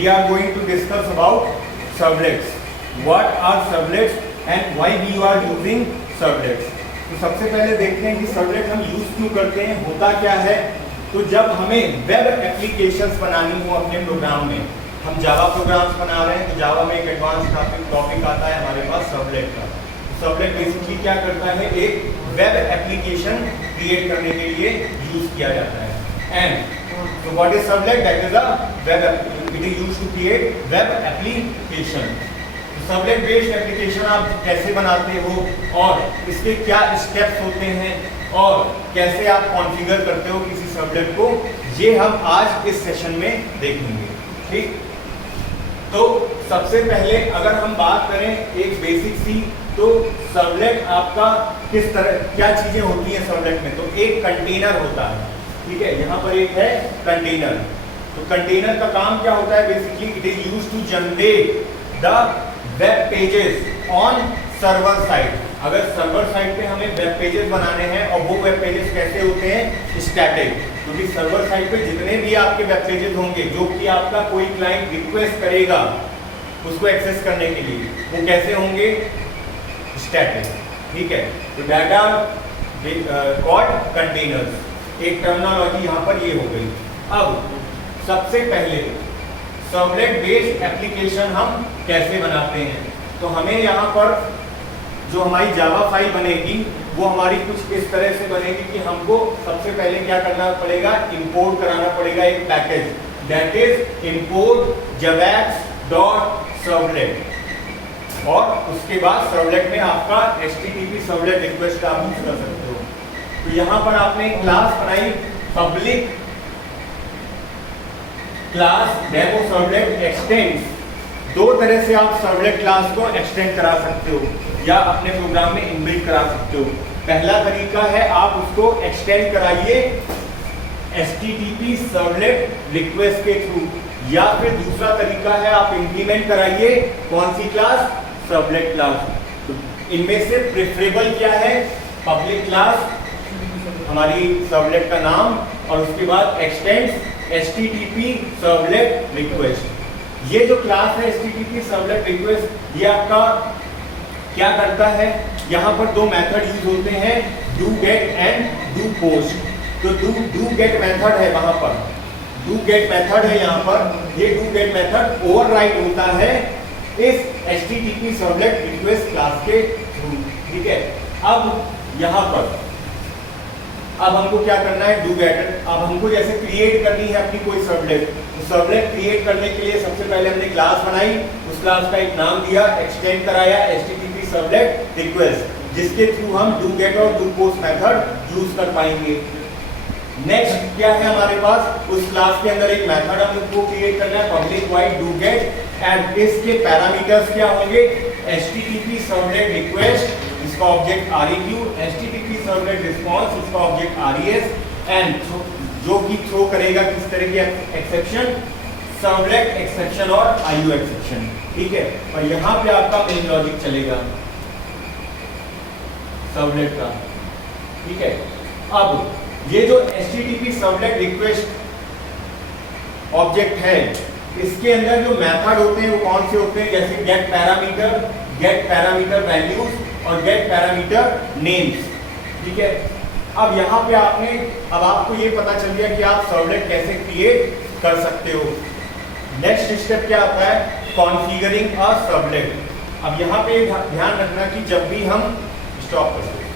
we are going to discuss about servlets. What are servlets and why we are using servlets? तो सबसे पहले देखते हैं कि सर्वलेट हम यूज क्यों करते हैं, होता क्या है। तो जब हमें वेब एप्लीकेशंस बनानी हो अपने प्रोग्राम में, हम जावा प्रोग्राम्स बना रहे हैं तो जावा में एक एडवांस टॉपिक आता है हमारे पास सर्वलेट का। सर्वलेट बेसिकली क्या करता है, एक वेब एप्लीकेशन क्रिएट करने के लिए यूज किया जाता है। And so what is servlet? That is a web, it is used to create web application. Servlet based application आप कैसे बनाते हो और इसके क्या स्टेप्स होते हैं और कैसे आप कॉन्फ़िगर करते हो किसी सर्वलेट को, ये हम आज इस सेशन में देखेंगे। ठीक, तो सबसे पहले अगर हम बात करें एक बेसिक सी, तो सर्वलेट आपका किस तरह क्या चीजें होती हैं सर्वलेट में। तो एक कंटेनर होता है, ठीक है, यहाँ पर एक है कंटेनर। तो कंटेनर का काम क्या होता है, basically it is used to generate the web pages on server side. अगर सर्वर साइड पे हमें वेब पेजेस बनाने हैं, और वो वेब पेजेस कैसे होते हैं, स्टैटिक, क्योंकि सर्वर साइड पे जितने भी आपके वेब पेजेस होंगे जो कि आपका कोई क्लाइंट रिक्वेस्ट करेगा उसको एक्सेस करने के लिए, वो कैसे होंगे, स्टैटिक। ठीक है, तो डाटा कॉल्ड कंटेनर्स, एक टर्मिनोलॉजी यहाँ पर ये हो गई। अब सबसे पहले सर्वलेट बेस्ड एप्लीकेशन हम कैसे बनाते हैं, तो हमें यहाँ पर जो हमारी जावा फाइल बनेगी वो हमारी कुछ इस तरह से बनेगी कि हमको सबसे पहले क्या करना पड़ेगा, इंपोर्ट कराना पड़ेगा एक package, that is import javax dot servlet, और उसके बाद सर्वलेट में आपका HTTP सर्वलेट रिक्वेस्ट आप यूज कर सकते हो। तो यहाँ पर आपने एक क्लास बनाई, public class demo servlet x tends. दो तरह से आप सर्वलेट क्लास को एक्सटेंड करा सकते हो या अपने प्रोग्राम में इनबिल्ट करा सकते हो। पहला तरीका है आप उसको एक्सटेंड कराइए HTTP सर्वलेट रिक्वेस्ट के थ्रू, या फिर दूसरा तरीका है आप इंप्लीमेंट कराइए कौन सी क्लास, सर्वलेट क्लास। तो इनमें से प्रेफरेबल क्या है, पब्लिक क्लास हमारी सर्वलेट का नाम, और उसके बाद एक्सटेंड्स HTTP सर्वलेट रिक्वेस्ट। ये जो क्लास है HTTP सर्वलेट रिक्वेस्ट, ये आपका क्या करता है, यहाँ पर दो मेथड यूज होते हैं, do get and do post. तो डू गेट मेथड है, वहां पर डू गेट मेथड है, यहाँ पर ये डू गेट मेथड ओवरराइड होता है इस HTTP सर्वलेट रिक्वेस्ट क्लास के थ्रू। ठीक है, अब यहाँ पर अब हमको क्या करना है, डू गेट। अब हमको जैसे क्रिएट करनी है अपनी कोई सर्वलेट, तो सर्वलेट क्रिएट करने के लिए सबसे पहले हमने क्लास बनाई, उस क्लास का एक नाम दिया, एक्सटेंड कराया HTTP सर्वलेट रिक्वेस्ट, जिसके थ्रू हम डू गेट और डू पोस्ट मेथड यूज कर पाएंगे। नेक्स्ट क्या है हमारे पास, उस क्लास के अंदर एक मेथड हमको क्रिएट करना है, public wide do get, and इसके पैरामीटर्स क्या होंगे, HTTP सर्वलेट रिक्वेस्ट, इसका object REQ, HTTP servlet response, इसका ऑब्जेक्ट RES, एंड जो कि थ्रो करेगा किस तरह की एक्सेप्शन, सर्वलेट एक्सेप्शन और IO एक्सेप्शन। ठीक है, और यहाँ पे आपका मेन लॉजिक चलेगा सर्वलेट का। ठीक है, अब ये जो HTTP सर्वलेट रिक्वेस्ट ऑब्जेक्ट है, इसके अंदर जो मेथड होते हैं वो कौन से होते हैं, जैसे गेट पैरामीटर वैल्यूज और गेट पैरामीटर नेम्स। ठीक है, अब यहाँ पे अब आपको ये पता चल गया कि आप सर्वलेट कैसे क्रिएट कर सकते हो। नेक्स्ट स्टेप क्या आता है, कॉन्फ़िगरिंग अ सर्वलेट। अब यहाँ पे ध्यान रखना कि जब भी हम स्टॉप कर सकते